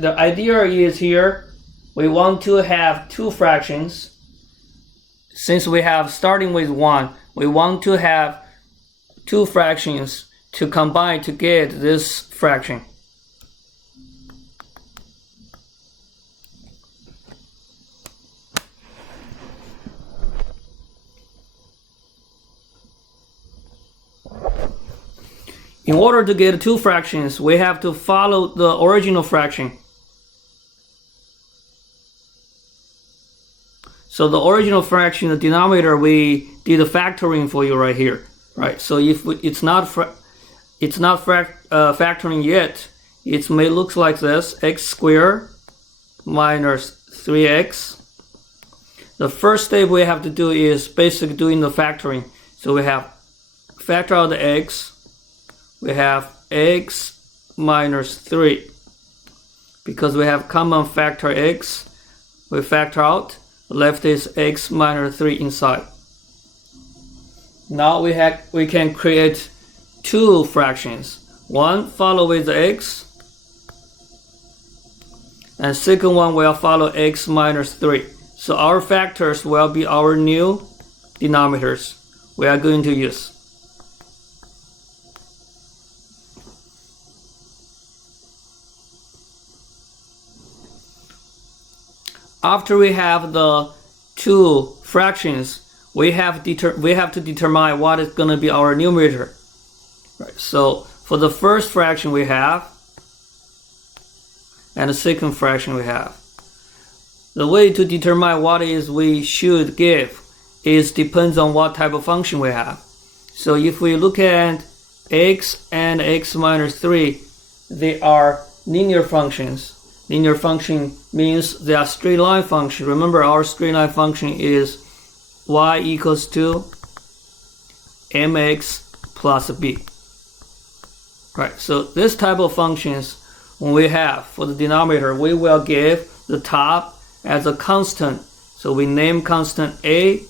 the idea is here, we want to have two fractions. Since we have starting with 1, we want to have two fractions to combine to get this fraction. In order to get two fractions, we have to follow the original fraction. So the original fraction, the denominator, we did a factoring for you right here, right? So if it's not factoring yet, it may look like this: x squared minus 3x. The first step we have to do is basically doing the factoring. So we have factor out the x. We have x minus 3. Because we have common factor x, we factor out. Left is x minus 3 inside. Now we can create two fractions. One follow with the x, and second one will follow x minus 3. So our factors will be our new denominators we are going to use. After we have the two fractions, we have to determine what is going to be our numerator. Right. So for the first fraction we have, and the second fraction we have. The way to determine what is we should give is depends on what type of function we have. So if we look at x and x minus 3, they are linear functions. Linear function means they are straight line function. Remember, our straight line function is y equals to mx plus b. Right, so this type of functions, when we have for the denominator, we will give the top as a constant. So we name constant a,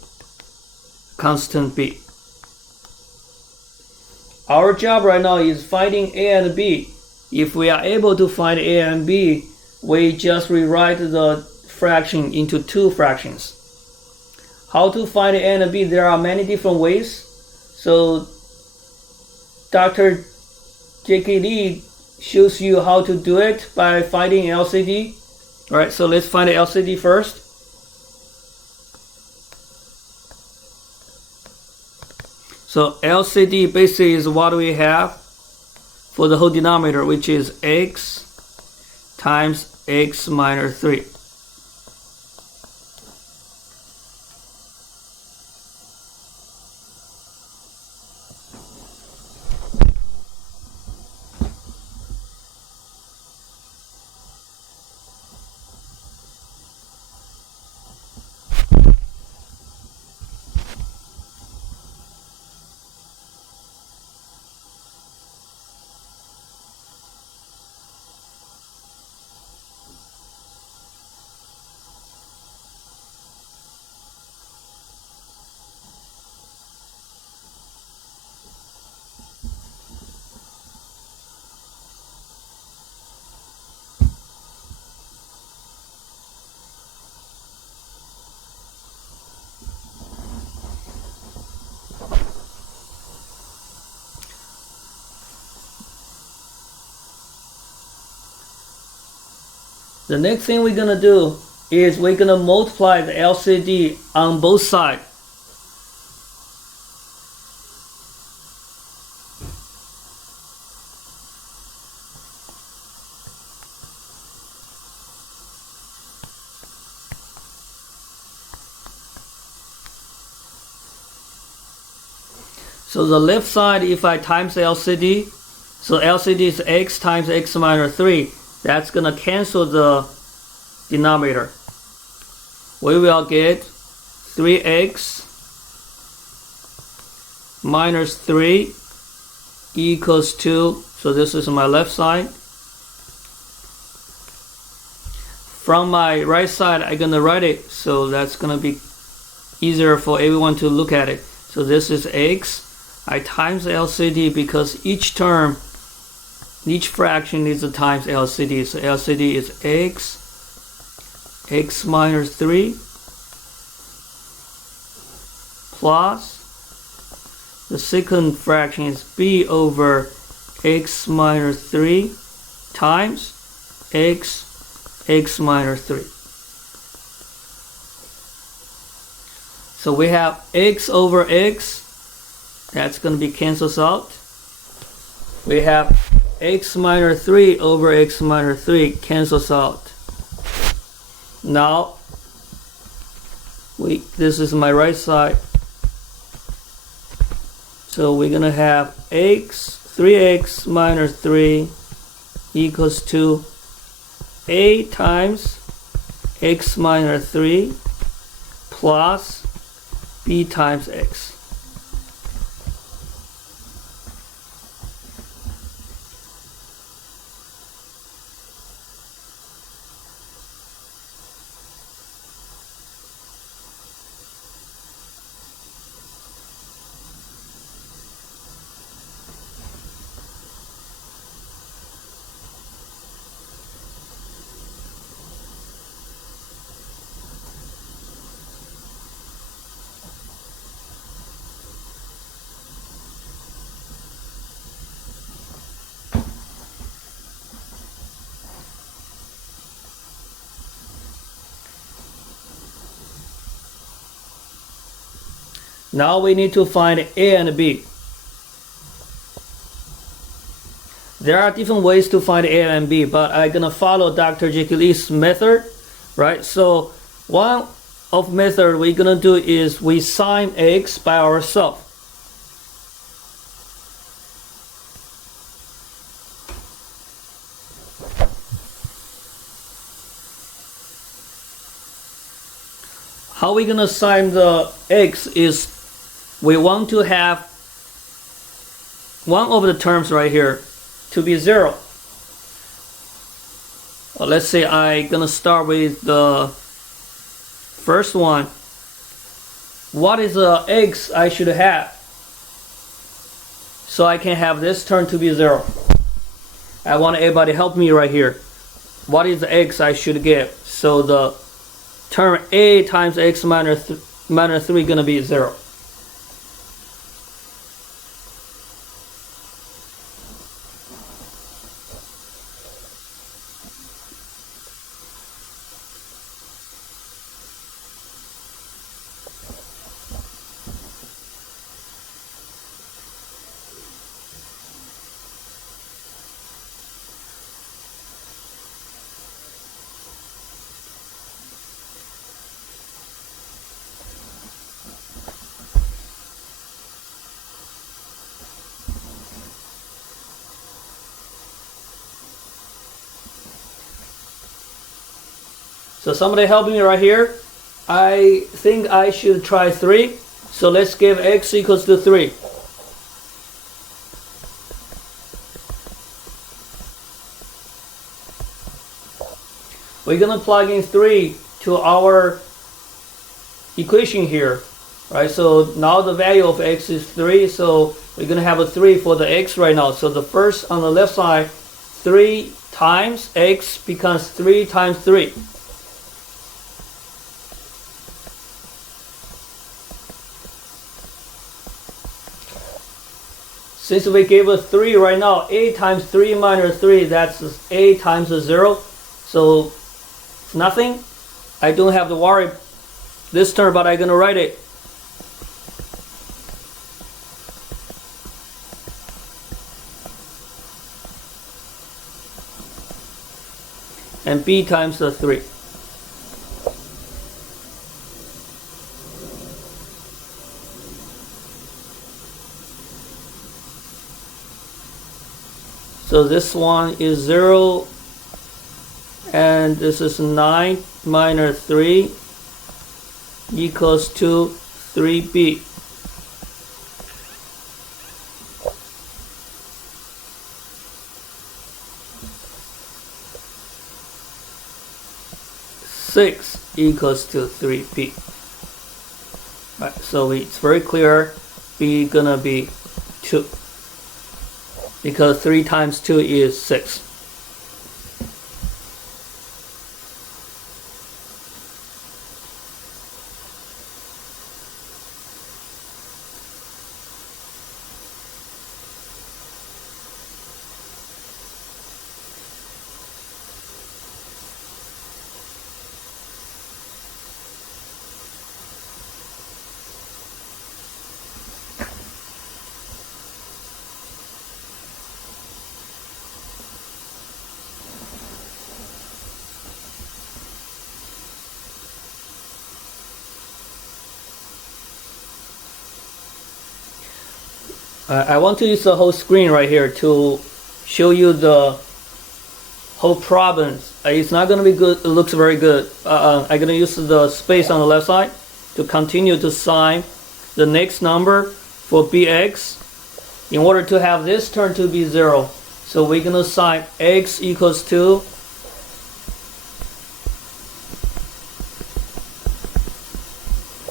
constant b. Our job right now is finding a and b. If we are able to find a and b, we just rewrite the fraction into two fractions. How to find a and b? There are many different ways. So Dr. J.K. Lee shows you how to do it by finding LCD. Alright, so let's find the LCD first. So LCD basically is what we have for the whole denominator, which is x times x minus 3. The next thing we're gonna do is we're gonna multiply the LCD on both sides. So the left side, if I times LCD, so LCD is x times x minus 3. That's gonna cancel the denominator. We will get 3x minus 3 equals 2. So this is my left side. From my right side, I'm gonna write it, so that's gonna be easier for everyone to look at it. So this is x. I times LCD because each term each fraction is a times LCD. So LCD is x minus 3 plus the second fraction is b over x minus 3 times x minus 3. So we have x over x, that's going to be cancels out. We have x minus 3 over x minus 3 cancels out. Now, this is my right side. So we're going to have 3x minus 3 equals to a times x minus 3 plus b times x. Now we need to find A and B. There are different ways to find A and B, but I'm gonna follow Dr. Jekyll Lee's method, right? So one of method we're gonna do is we sign x by ourselves. How we gonna sign the x is we want to have one of the terms right here to be 0. Let's say I'm gonna start with the first one. What is the x I should have? So I can have this term to be 0. I want everybody help me right here. What is the x I should get? So the term a times x minus 3 gonna be 0. So somebody help me right here. I think I should try 3. So let's give x equals to 3. We're gonna plug in 3 to our equation here, right? So now the value of x is 3, so we're gonna have a 3 for the x right now. So the first on the left side, 3 times x becomes 3 times 3. Since we gave a 3 right now, a times 3 minus 3, that's a times a 0. So it's nothing. I don't have to worry this term, but I'm going to write it. And b times the 3. So this one is 0, and this is 9 minus 3 equals to 3b. Six equals to 3b. Right, so it's very clear b gonna be 2. because 3 times 2 is 6. I want to use the whole screen right here to show you the whole problem. It's not going to be good. It looks very good. I'm going to use the space on the left side to continue to sign the next number for bx in order to have this turn to be 0. So we're going to sign x equals to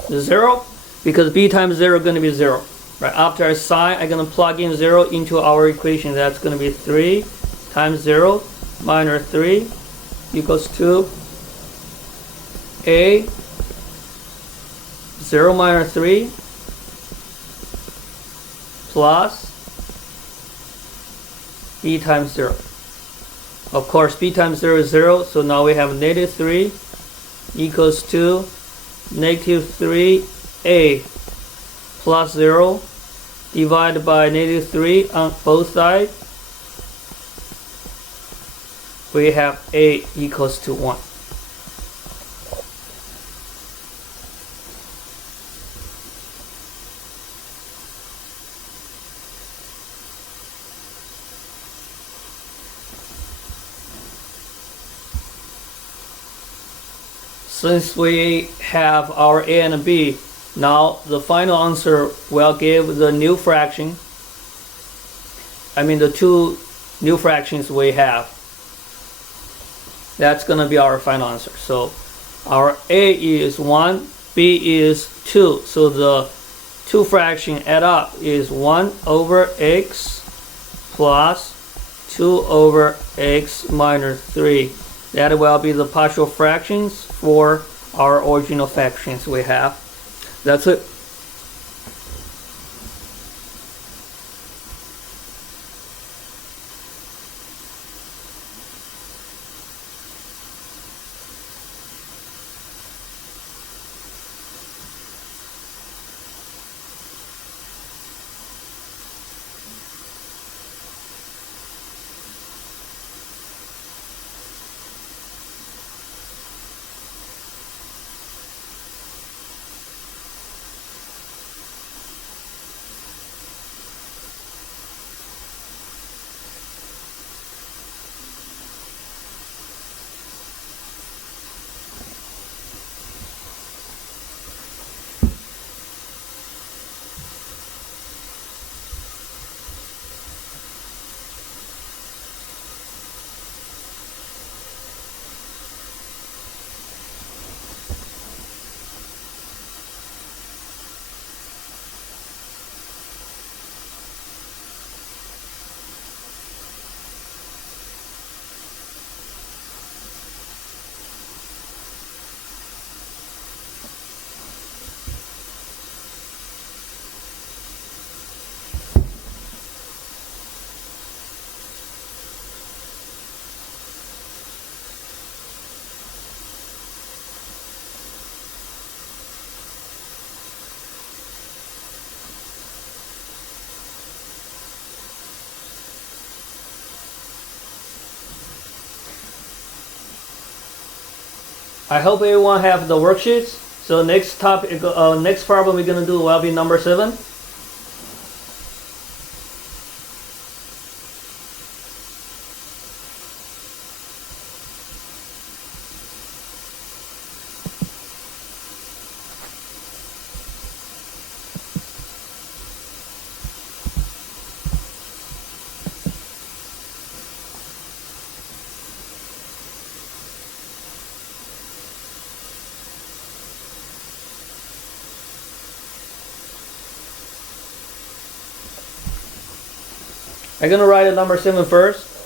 the 0 because b times 0 is going to be 0. Right after I sign, I'm going to plug in 0 into our equation. That's going to be 3 times 0 minus 3 equals to a 0 minus 3 plus b times 0. Of course, b times 0 is 0, so now we have negative 3 equals to negative 3a plus 0 divided by negative 3 on both sides. We have a equals to 1. Since we have our a and b, now the final answer will give the new fraction. I mean the two new fractions we have. That's going to be our final answer. So our a is 1, b is 2. So the two fractions add up is 1 over x plus 2 over x minus 3. That will be the partial fractions for our original fractions we have. That's it. I hope everyone have the worksheets. So next topic, next problem we're gonna do will be number 7. I'm gonna write the number 7 first.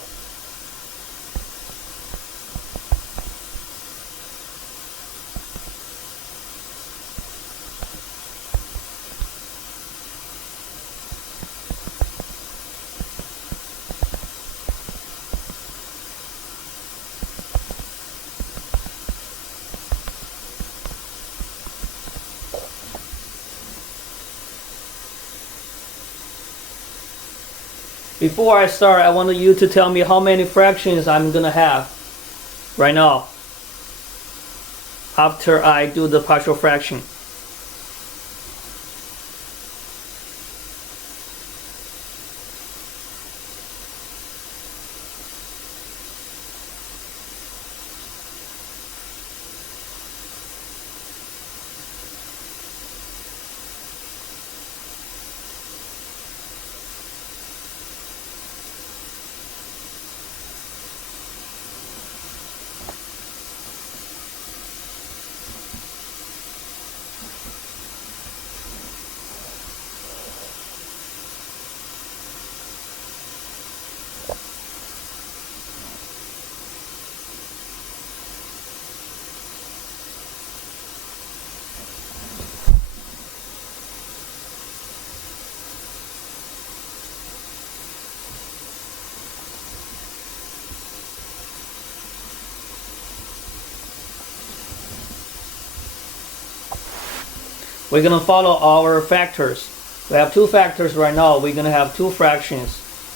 Before I start, I want you to tell me how many fractions I'm gonna have right now after I do the partial fraction. We're gonna follow our factors. We have two factors right now. We're gonna have two fractions.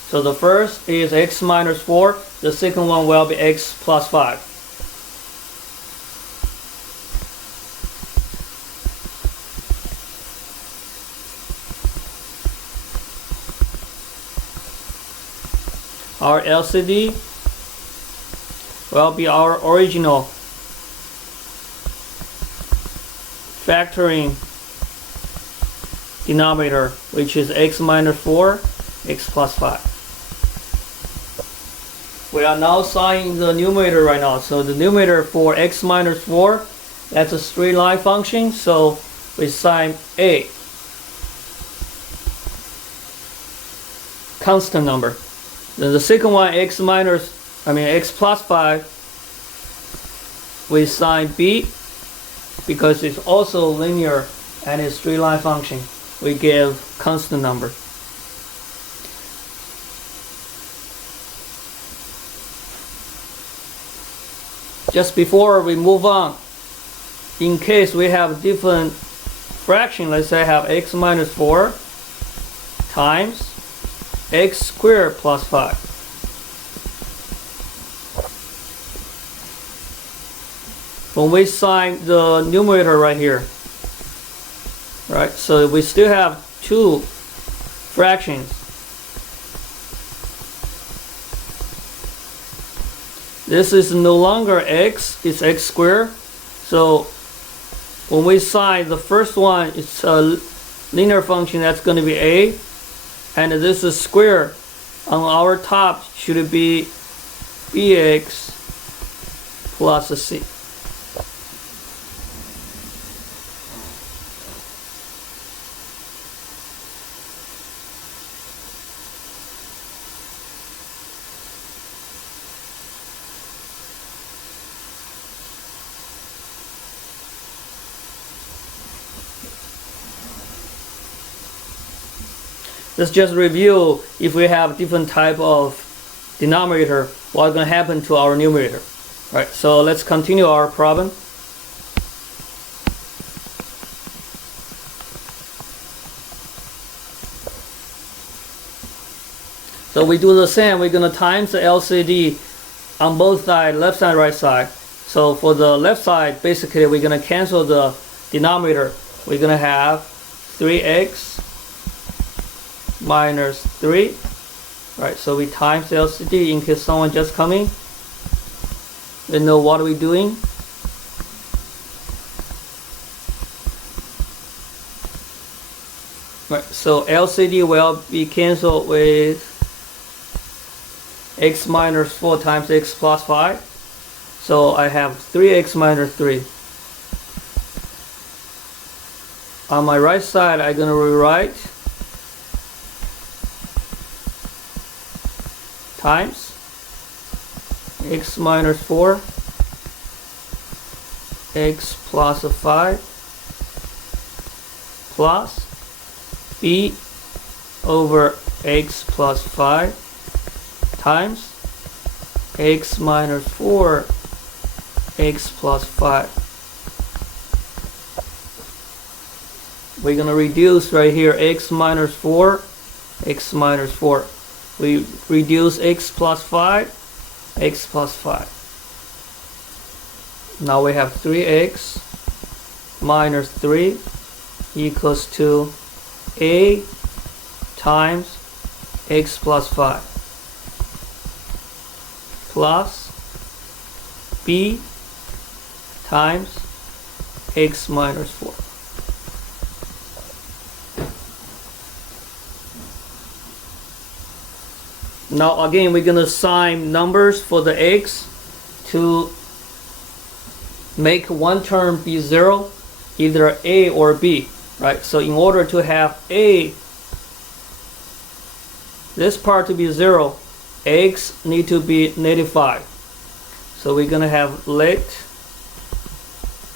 So the first is x minus 4. The second one will be x plus 5. Our LCD will be our original factoring denominator, which is x minus 4, x plus 5. We are now signing the numerator right now. So the numerator for x minus 4, that's a straight line function. So we sign a constant number. Then the second one, x plus 5, we sign b because it's also linear and it's straight line function. We give constant number. Just before we move on, in case we have different fraction, let's say I have x minus 4 times x squared plus 5. When we sign the numerator right here, right, so we still have two fractions. This is no longer x, it's x squared. So when we sign the first one, it's a linear function, that's going to be a, and this is square. On our top should be bx plus a c. Let's just review if we have different type of denominator, what's going to happen to our numerator. All right, so let's continue our problem. So we do the same. We're going to times the LCD on both sides, left side, right side. So for the left side, basically we're going to cancel the denominator. We're going to have 3x minus 3. Right, so we times the LCD in case someone just coming. They know what we're doing. Right, so LCD will be cancelled with x minus 4 times x plus 5. So I have 3x minus 3. On my right side, I'm going to rewrite times x minus 4 x plus 5 plus b over x plus 5 times x minus 4 x plus 5. We're going to reduce right here x minus 4, x minus 4. We reduce x plus 5, x plus 5. Now we have 3x minus 3 equals to a times x plus 5 plus b times x minus 4. Now again, we're going to assign numbers for the x to make one term be 0, either a or b, right? So in order to have a, this part to be 0, x need to be -5. So we're going to have let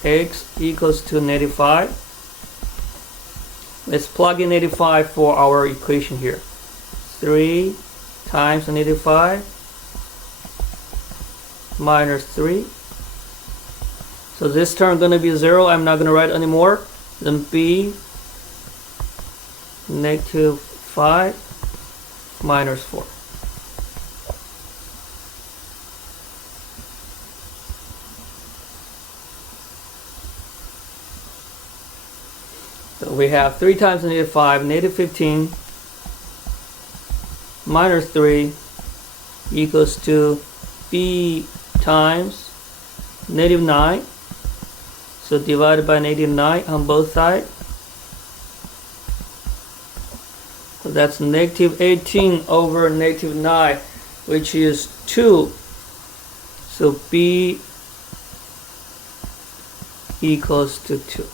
x equals to -5. Let's plug in -5 for our equation here. 3 times -5 minus 3. So this term going to be 0. I'm not going to write anymore. Then b -5 minus 4. So we have 3 times -5, -15 minus 3 equals to b times -9. So divided by -9 on both sides. So that's -18 over -9, which is 2. So b equals to 2.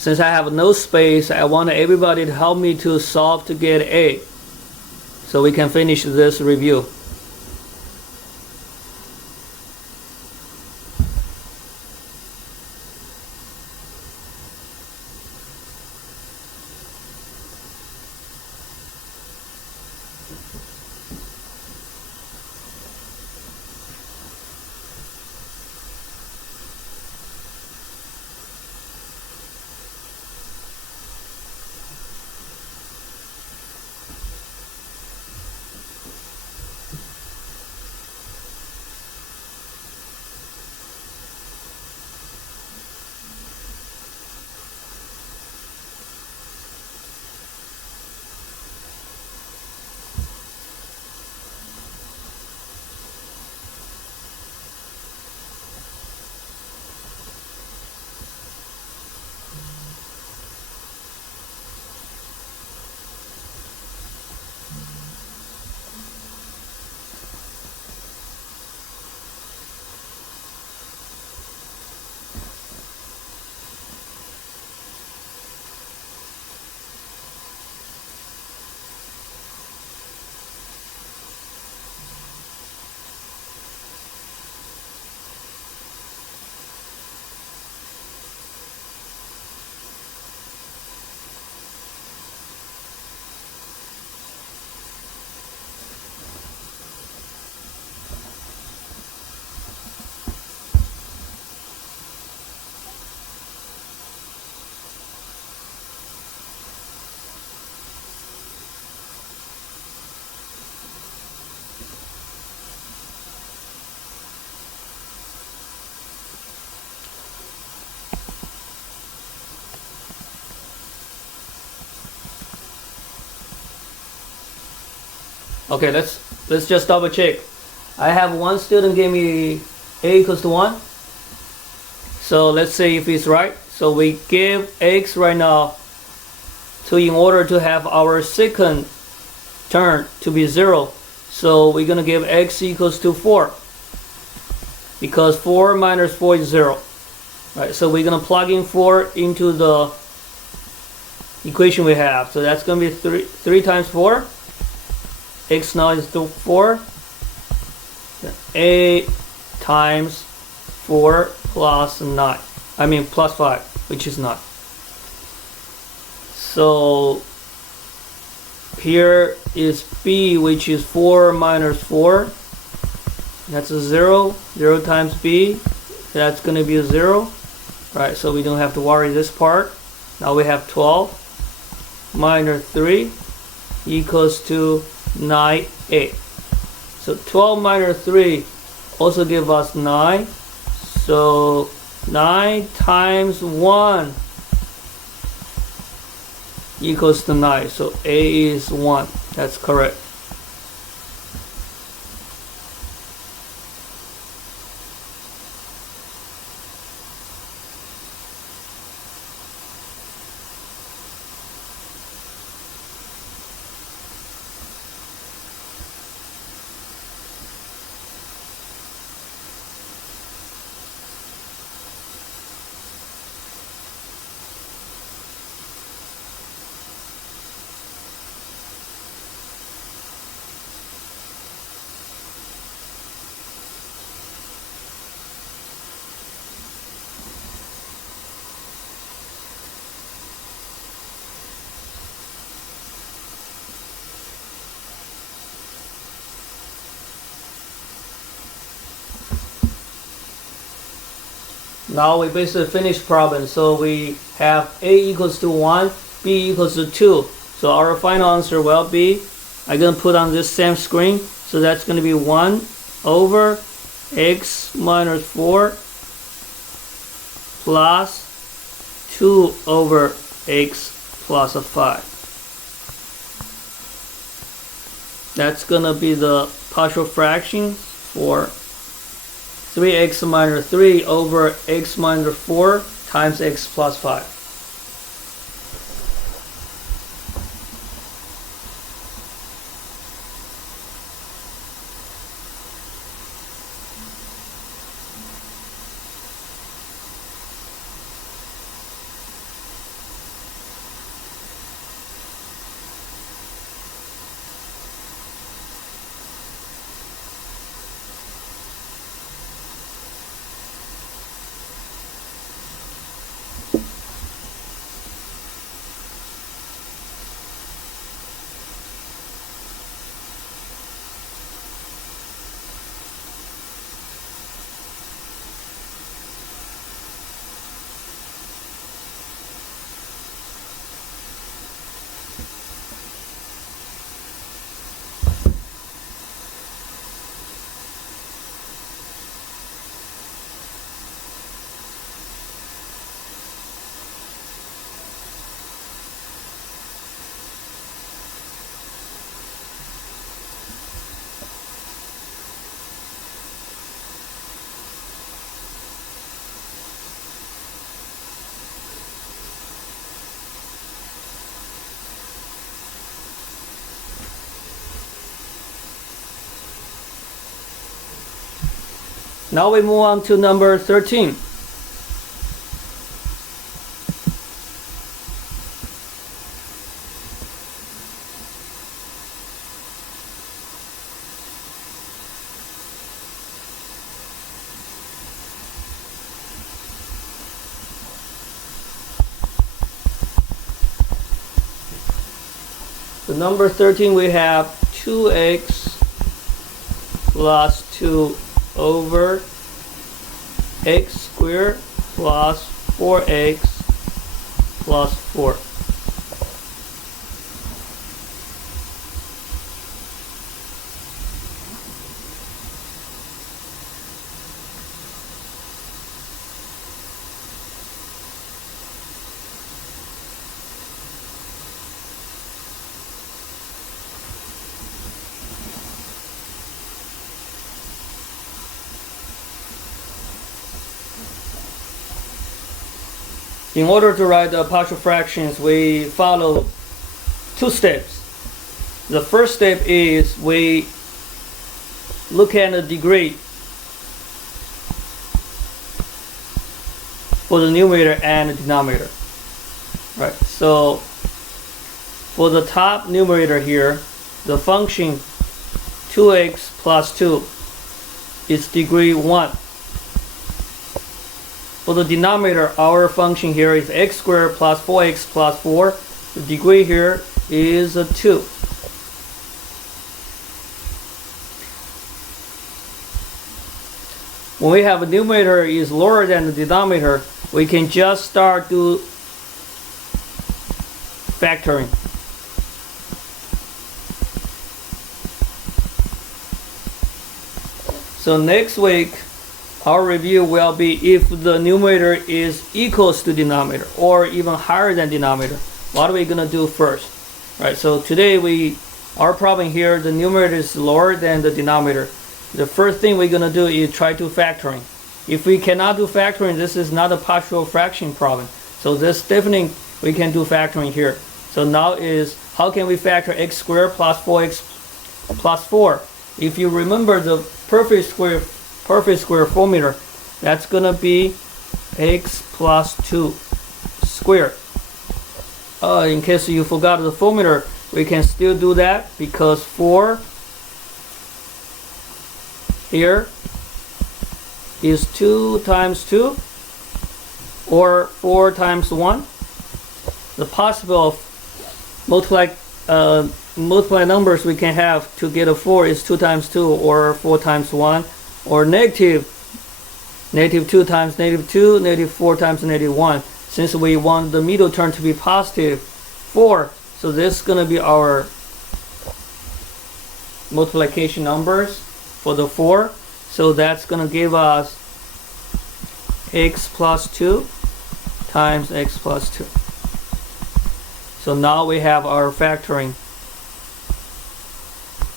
Since I have no space, I want everybody to help me to solve to get A, so we can finish this review. Okay, let's just double check. I have one student gave me a equals to 1. So let's see if it's right. So we give x right now to in order to have our second turn to be 0. So we're going to give x equals to 4. Because 4 minus 4 is 0. Right, so we're going to plug in 4 into the equation we have. So that's going to be 3 times 4. X now is 4. 8 times 4 plus 9. I mean plus 5, which is 9. So here is b, which is 4 minus 4. That's a 0. 0 times b. That's going to be a 0. Right, so we don't have to worry this part. Now we have 12 minus 3 equals to 9, 8. So 12 minus 3 also give us 9. So 9 times 1 equals to 9. So A is 1. That's correct. Now we basically finished problem. So we have A equals to 1, B equals to 2. So our final answer will be, I'm going to put on this same screen. So that's going to be 1 over x minus 4 plus 2 over x plus 5. That's going to be the partial fraction for 3x minus 3 over x minus 4 times x plus 5. Now we move on to number 13. So number 13 we have 2x plus 2 over x squared plus 4x plus 4. In order to write the partial fractions, we follow two steps. The first step is we look at the degree for the numerator and the denominator. Right, so for the top numerator here, the function 2x plus 2 is degree 1. For the denominator, our function here is x squared plus 4x plus 4. The degree here is 2. When we have a numerator is lower than the denominator, we can just start do factoring. So next week, our review will be if the numerator is equals to denominator or even higher than denominator. What are we gonna do first? Right. So today our problem here, the numerator is lower than the denominator. The first thing we're gonna do is try to factoring. If we cannot do factoring, this is not a partial fraction problem. So this definitely we can do factoring here. So now is how can we factor x squared plus 4x plus 4? If you remember the perfect square formula, that's gonna be x plus 2 squared. In case you forgot the formula, we can still do that because 4 here is 2 times 2 or 4 times 1. The possible multiply numbers we can have to get a 4 is 2 times 2 or 4 times 1, or negative 2 times negative 2, negative 4 times negative 1. Since we want the middle term to be positive 4, so this is going to be our multiplication numbers for the 4. So that's going to give us x plus 2 times x plus 2. So now we have our factoring,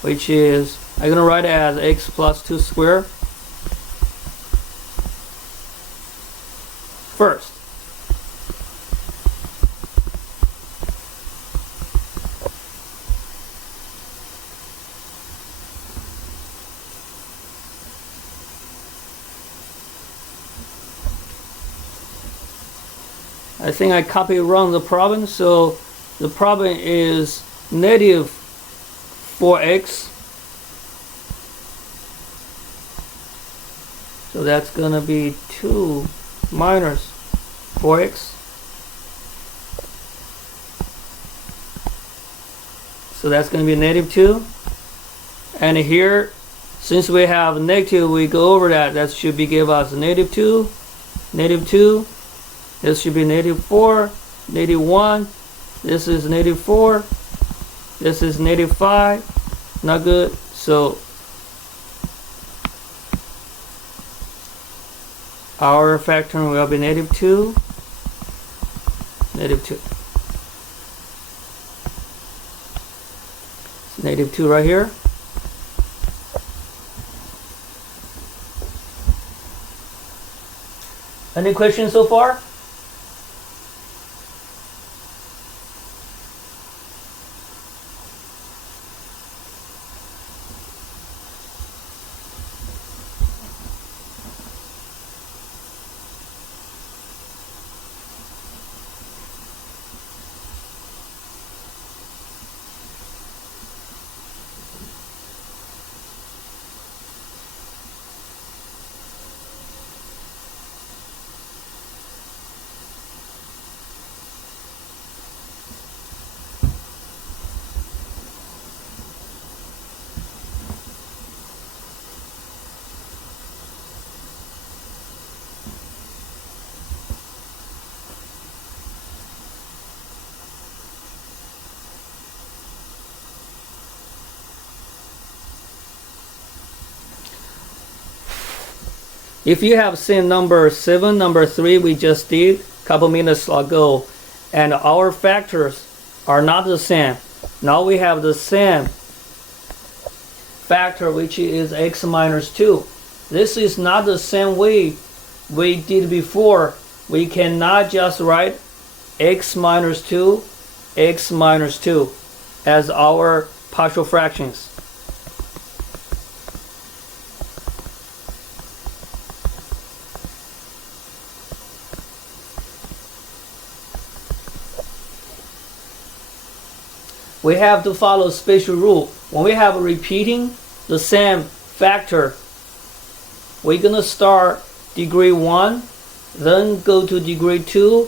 which is, I'm going to write it as x plus 2 squared first. I think I copied wrong the problem, so the problem is negative 4x. So that's gonna be 2 minus 4x. So that's gonna be negative 2. And here, since we have negative, we go over that. That should be give us negative 2, negative 2. This should be negative 4, negative 1. This is negative 4. This is negative 5. Not good. So our factoring will be negative 2, negative 2. It's negative 2 right here. Any questions so far? If you have seen number 7, number 3 we just did a couple minutes ago, and our factors are not the same. Now we have the same factor, which is x minus 2. This is not the same way we did before. We cannot just write x minus 2 as our partial fractions. We have to follow a special rule. When we have repeating the same factor, we're going to start degree 1, then go to degree 2,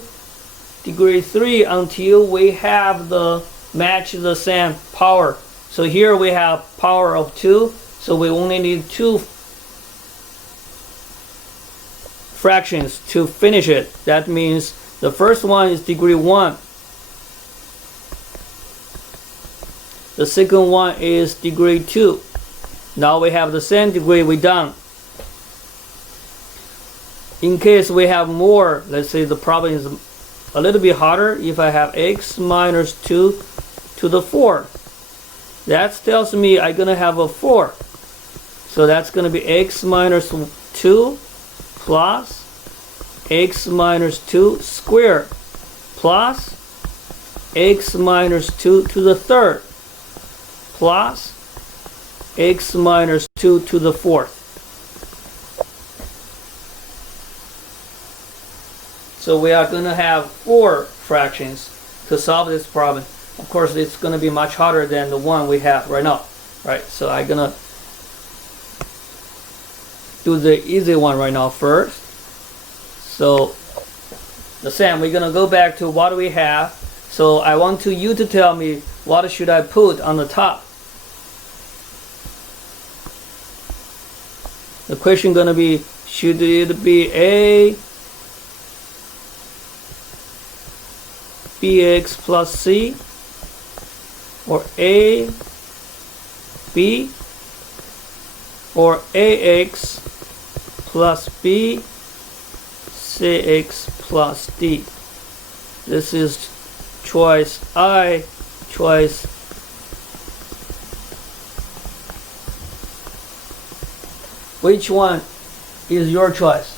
degree 3 until we have the match the same power. So here we have power of 2, so we only need 2 fractions to finish it. That means the first one is degree 1. The second one is degree 2. Now we have the same degree, we're done. In case we have more, let's say the problem is a little bit harder. If I have x minus 2 to the 4, that tells me I'm going to have a 4. So that's going to be x minus 2 plus x minus 2 squared plus x minus 2 to the 3rd plus x minus 2 to the 4th. So we are going to have 4 fractions to solve this problem. Of course, it's going to be much harder than the one we have right now. Right? So I'm going to do the easy one right now first. So the same, we're going to go back to what we have. So I want you to tell me what should I put on the top. The question going to be, should it be a bx plus c or a b or ax plus b cx plus d? This is choice I, choice which one is your choice?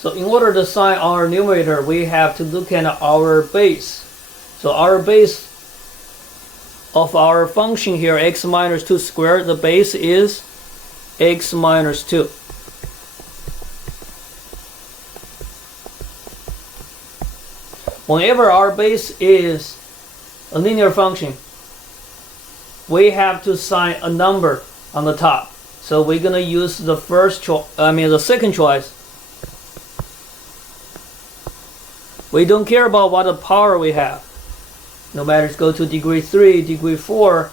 So in order to sign our numerator, we have to look at our base. So our base of our function here, x minus 2 squared, the base is x minus 2. Whenever our base is a linear function, we have to sign a number on the top. So we're gonna use the the second choice. We don't care about what the power we have. No matter it's go to degree 3, degree 4,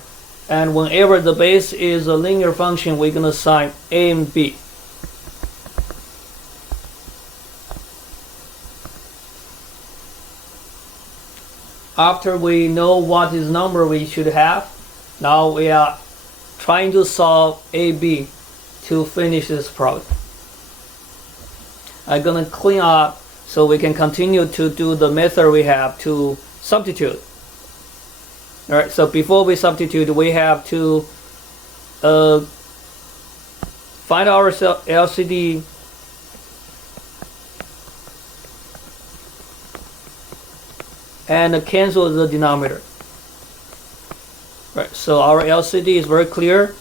and whenever the base is a linear function, we're gonna assign a and b. After we know what is number we should have, now we are trying to solve AB to finish this problem. I'm gonna clean up so we can continue to do the method we have to substitute. Alright, so before we substitute, we have to find our LCD and cancel the denominator. Right, so our LCD is very clear.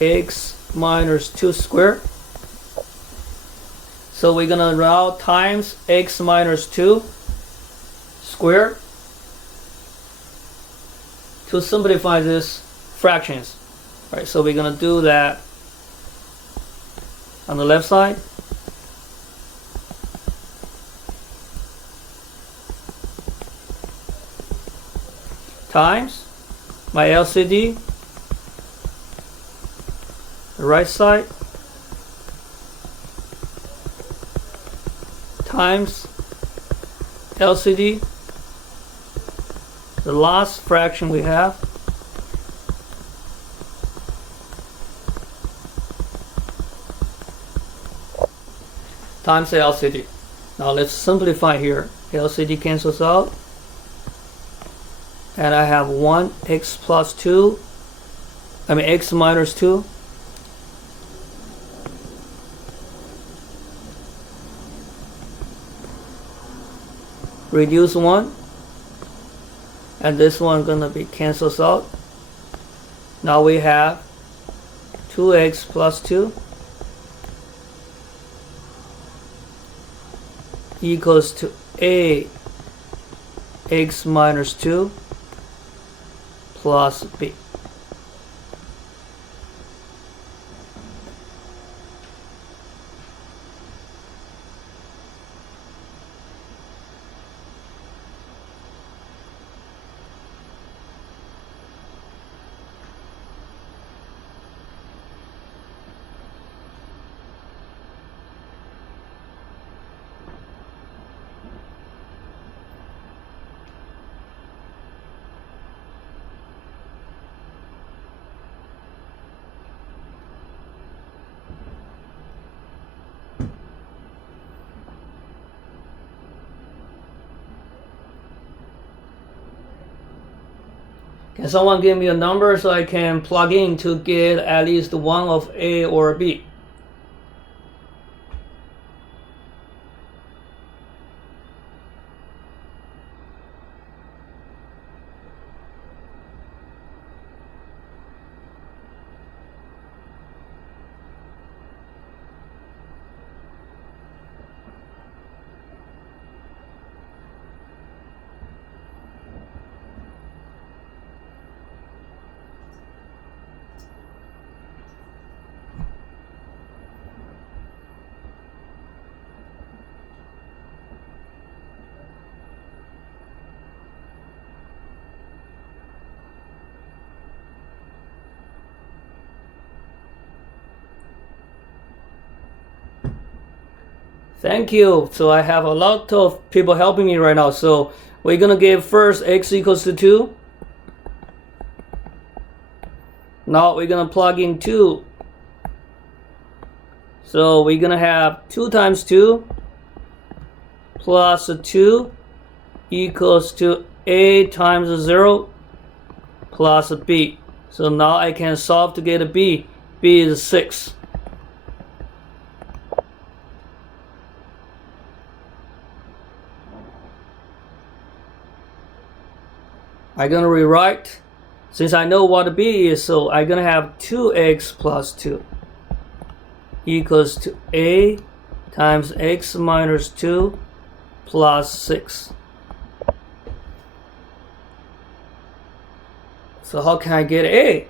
X minus 2 squared. So we're gonna round times x minus 2 squared to simplify this fractions. Right, so we're gonna do that on the left side. Times my LCD, the right side, times LCD, the last fraction we have, times the LCD. Now let's simplify here. LCD cancels out, and I have 1x plus 2, x minus 2, reduce 1, and this one gonna be cancels out. Now we have 2x plus 2 equals to a x minus 2 plus b. Can someone give me a number so I can plug in to get at least one of A or B? Thank you. So I have a lot of people helping me right now. So we're gonna give first x equals to 2. Now we're gonna plug in 2. So we're gonna have 2 times 2 plus 2 equals to a times 0 plus b. So now I can solve to get a b. B is 6. I'm gonna rewrite, since I know what b is, so I'm gonna have 2x plus 2 equals to a times x minus 2 plus 6. So how can I get A?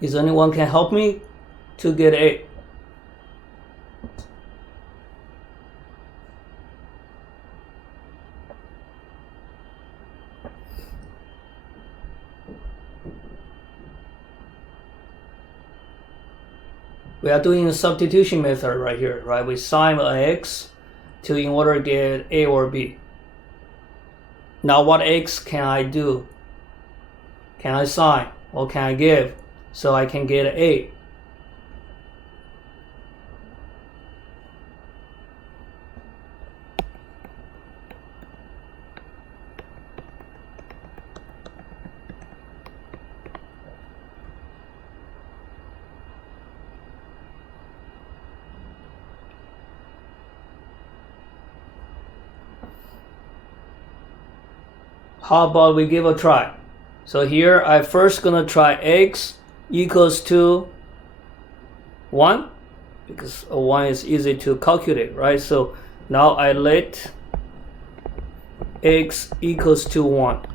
Is anyone can help me to get A? We are doing a substitution method right here, right? We sign an x to in order to get A or B. Now what x can I do? Can I sign or can I give so I can get A? How about we give a try? So here I first gonna try x equals to 1 because 1 is easy to calculate, right? So now I let x equals to 1.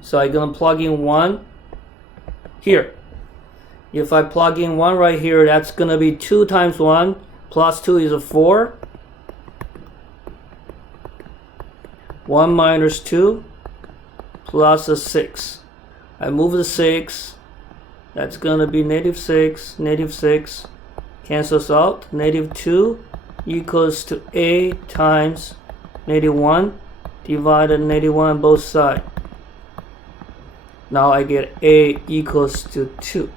So I'm gonna plug in 1 here. If I plug in 1 right here, that's gonna be 2 times 1 plus 2 is a 4. 1 minus 2 plus a 6. I move the 6. That's gonna be -6. -6 cancels out. -2 equals to A times -1 divided -1 on both sides. Now I get A equals to 2.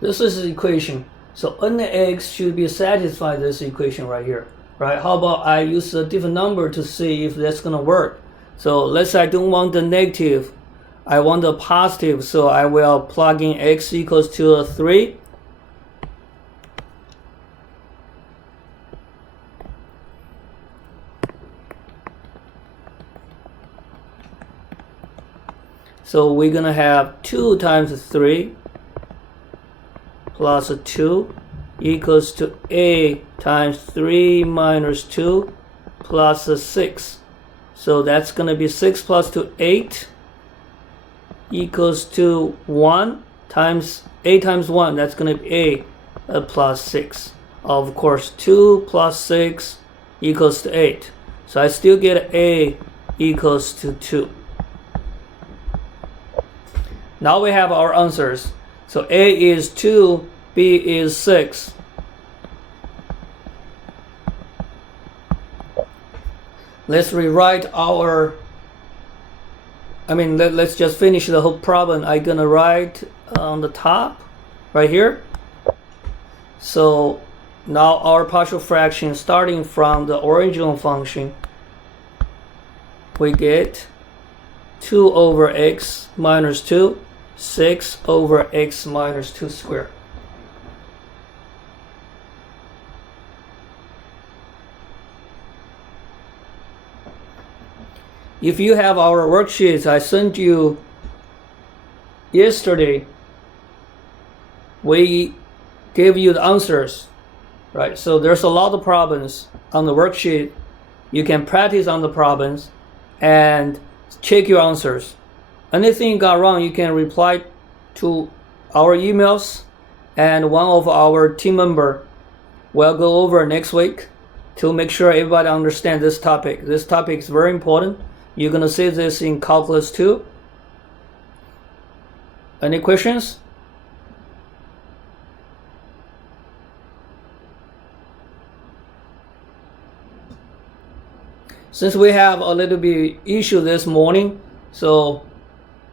This is the equation. So nx should be satisfy this equation right here, right? How about I use a different number to see if that's gonna work? So let's say I don't want the negative, I want the positive. So I will plug in x equals to 3. So we're gonna have 2 times 3 plus 2 equals to A times 3 minus 2 plus 6. So that's going to be 6 plus 2, 8 equals to 1 times A times 1. That's going to be A plus 6. Of course, 2 plus 6 equals to 8. So I still get A equals to 2. Now we have our answers. So A is 2, B is 6. Let's rewrite our, let's just finish the whole problem. I'm gonna write on the top, right here. So now our partial fraction starting from the original function, we get 2 over x minus 2, 6 over x minus 2 squared. if you have our worksheets I sent you yesterday, we gave you the answers, right? So there's a lot of problems on the worksheet. You can practice on the problems and check your answers. Anything got wrong, you can reply to our emails, and one of our team member will go over next week to make sure everybody understands this topic. This topic is very important. You're going to see this in calculus too. Any questions? Since we have a little bit issue this morning, so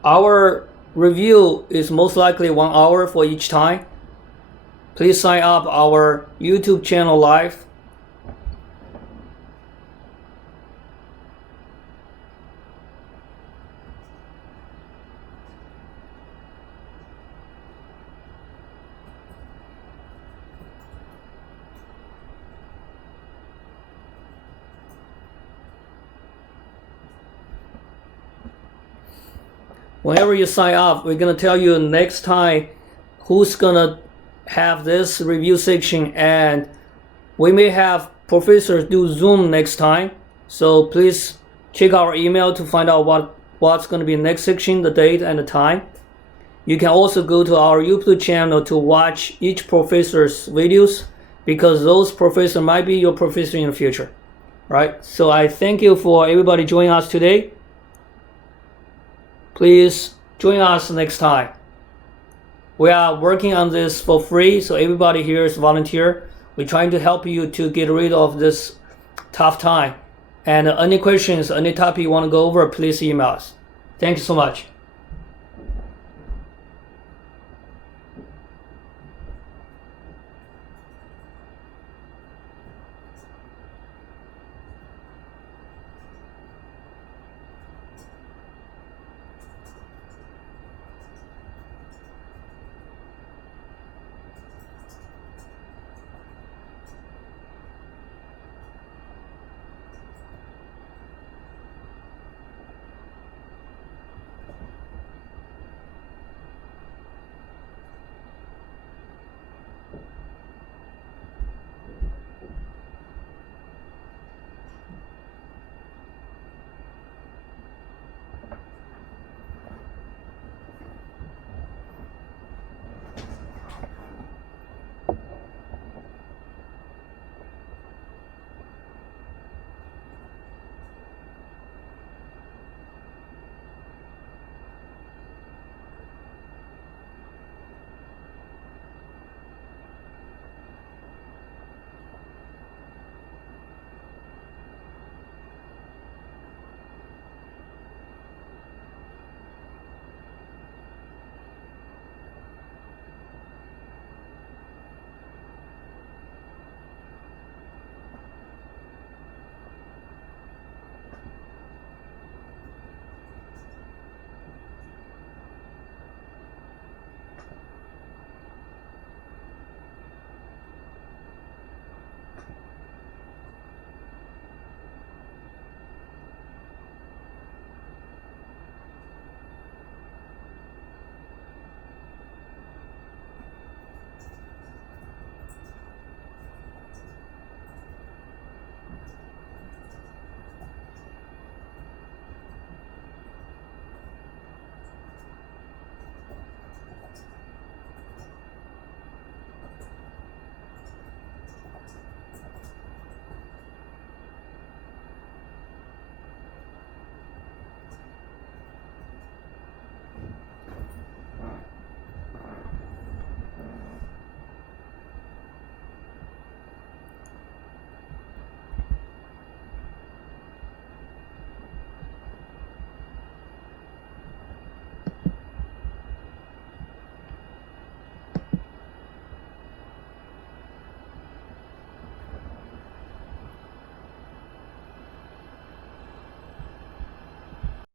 our review is most likely 1 hour for each time. Please sign up our YouTube channel live. Whenever you sign up, we're gonna tell you next time who's gonna have this review section, and we may have professors do Zoom next time. So please check our email to find out what's gonna be next section, the date and the time. You can also go to our YouTube channel to watch each professor's videos, because those professors might be your professor in the future, right? So I thank you for everybody joining us today. Please join us next time. We are working on this for free, so everybody here is volunteer. We're trying to help you to get rid of this tough time. And any questions, any topic you want to go over, please email us. Thank you so much.